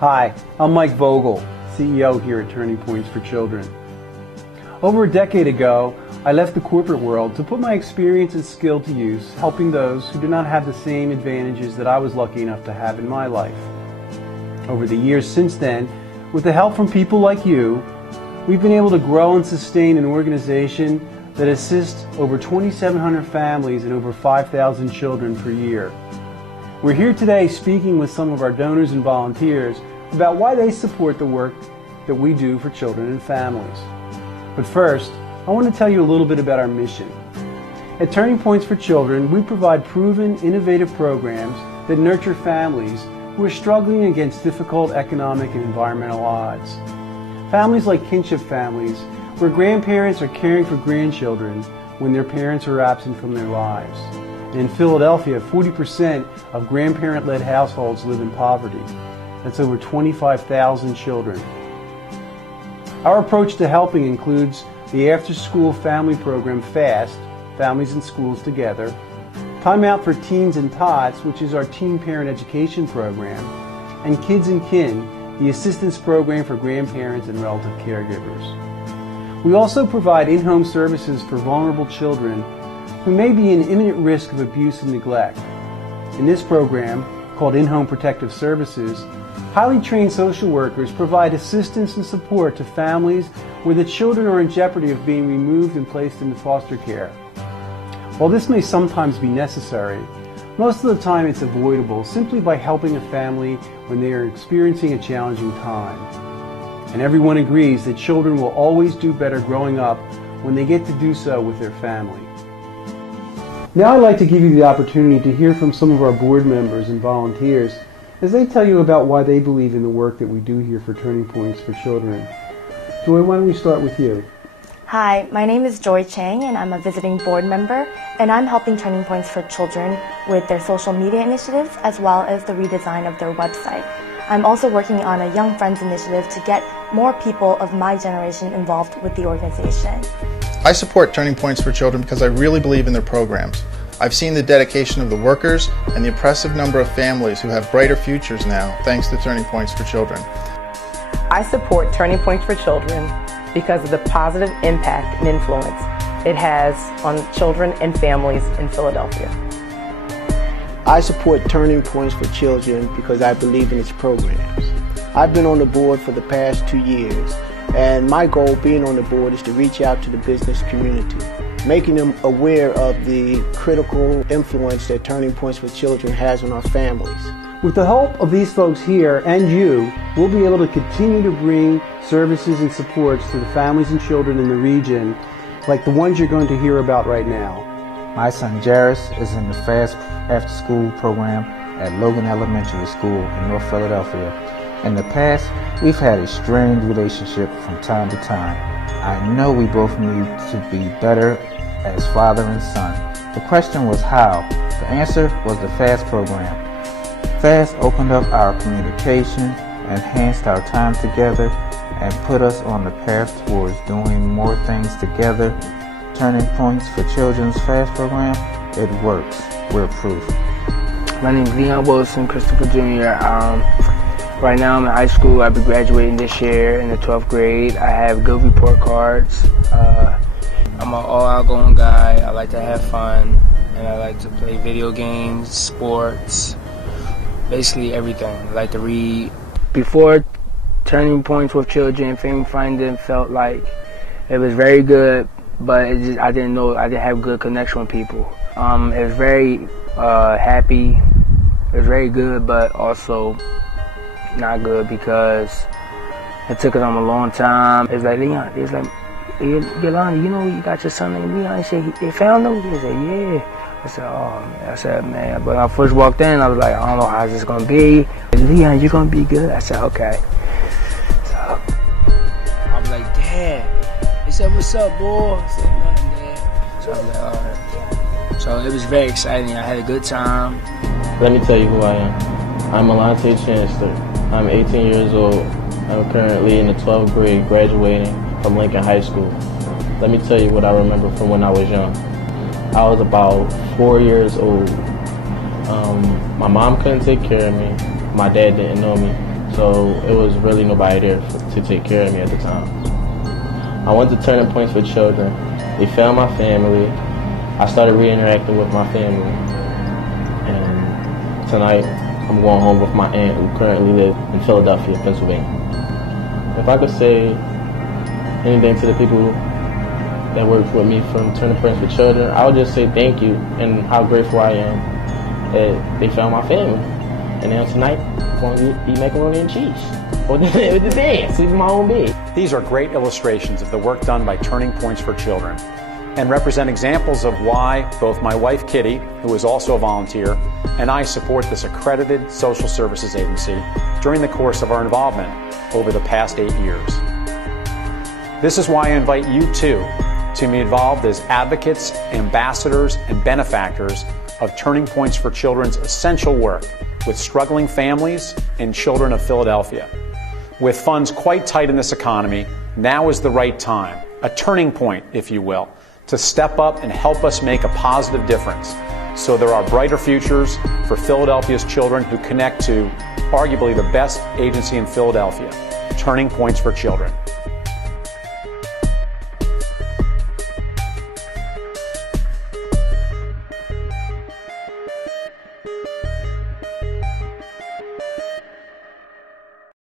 Hi, I'm Mike Vogel, CEO here at Turning Points for Children. Over a decade ago, I left the corporate world to put my experience and skill to use, helping those who do not have the same advantages that I was lucky enough to have in my life. Over the years since then, with the help from people like you, we've been able to grow and sustain an organization that assists over 2,700 families and over 5,000 children per year. We're here today speaking with some of our donors and volunteers about why they support the work that we do for children and families. But first, I want to tell you a little bit about our mission. At Turning Points for Children, we provide proven, innovative programs that nurture families who are struggling against difficult economic and environmental odds. Families like kinship families, where grandparents are caring for grandchildren when their parents are absent from their lives. And in Philadelphia, 40% of grandparent-led households live in poverty. That's over 25,000 children. Our approach to helping includes the after-school family program FAST, Families in Schools Together, Time Out for Teens and Tots, which is our teen parent education program, and Kids and Kin, the assistance program for grandparents and relative caregivers. We also provide in-home services for vulnerable children who may be in imminent risk of abuse and neglect. In this program, called In-Home Protective Services, highly trained social workers provide assistance and support to families where the children are in jeopardy of being removed and placed into foster care. While this may sometimes be necessary, most of the time it's avoidable simply by helping a family when they are experiencing a challenging time. And everyone agrees that children will always do better growing up when they get to do so with their family. Now I'd like to give you the opportunity to hear from some of our board members and volunteers as they tell you about why they believe in the work that we do here for Turning Points for Children. Joy, why don't we start with you? Hi, my name is Joy Chang and I'm a visiting board member, and I'm helping Turning Points for Children with their social media initiatives as well as the redesign of their website. I'm also working on a Young Friends initiative to get more people of my generation involved with the organization. I support Turning Points for Children because I really believe in their programs. I've seen the dedication of the workers and the impressive number of families who have brighter futures now thanks to Turning Points for Children. I support Turning Points for Children because of the positive impact and influence it has on children and families in Philadelphia. I support Turning Points for Children because I believe in its programs. I've been on the board for the past 2 years, and my goal being on the board is to reach out to the business community, making them aware of the critical influence that Turning Points for Children has on our families. With the help of these folks here and you, we'll be able to continue to bring services and supports to the families and children in the region like the ones you're going to hear about right now. My son Jairus is in the FAST after-school program at Logan Elementary School in North Philadelphia. In the past, we've had a strained relationship from time to time. I know we both need to be better as father and son. The question was how. The answer was the FAST program. FAST opened up our communication, enhanced our time together, and put us on the path towards doing more things together. Turning Points for Children's FAST program, it works. We're proof. My name is Leon Wilson, Christopher Jr. Right now I'm in high school. I'll be graduating this year in the 12th grade. I have good report cards. I'm an all-outgoing guy. I like to have fun, and I like to play video games, sports, basically everything. I like to read. Before Turning Points with Children, family finding felt like it was very good, but I didn't have good connection with people. It was very happy. It was very good, but also not good because it took us a long time. It's like, Leon, it's like, Yolanda, you know you got your son named Leon? He said, they found him? He said, yeah. I said, oh, man. I said, man. But when I first walked in, I was like, I don't know how this is going to be. Leon, you're going to be good? I said, okay. So I was like, Dad. He said, what's up, boy? I said, nothing, Dad. So I was like, all right. So it was very exciting. I had a good time. Let me tell you who I am. I'm Alante Chancellor. I'm 18 years old. I'm currently in the 12th grade, graduating from Lincoln High School. Let me tell you what I remember from when I was young. I was about 4 years old. My mom couldn't take care of me. My dad didn't know me. so it was really nobody there to take care of me at the time. I went to Turning Points for Children. They found my family. I started re-interacting with my family. And tonight, I'm going home with my aunt who currently lives in Philadelphia, Pennsylvania. If I could say anything to the people that worked with me from Turning Points for Children, I would just say thank you and how grateful I am that they found my family. And now tonight, I'm going to eat macaroni and cheese with the dance, sleep in my own bed. These are great illustrations of the work done by Turning Points for Children and represent examples of why both my wife Kitty, who is also a volunteer, and I support this accredited social services agency during the course of our involvement over the past 8 years. This is why I invite you too to be involved as advocates, ambassadors, and benefactors of Turning Points for Children's essential work with struggling families and children of Philadelphia. With funds quite tight in this economy, now is the right time, a turning point, if you will, to step up and help us make a positive difference so there are brighter futures for Philadelphia's children who connect to arguably the best agency in Philadelphia, Turning Points for Children.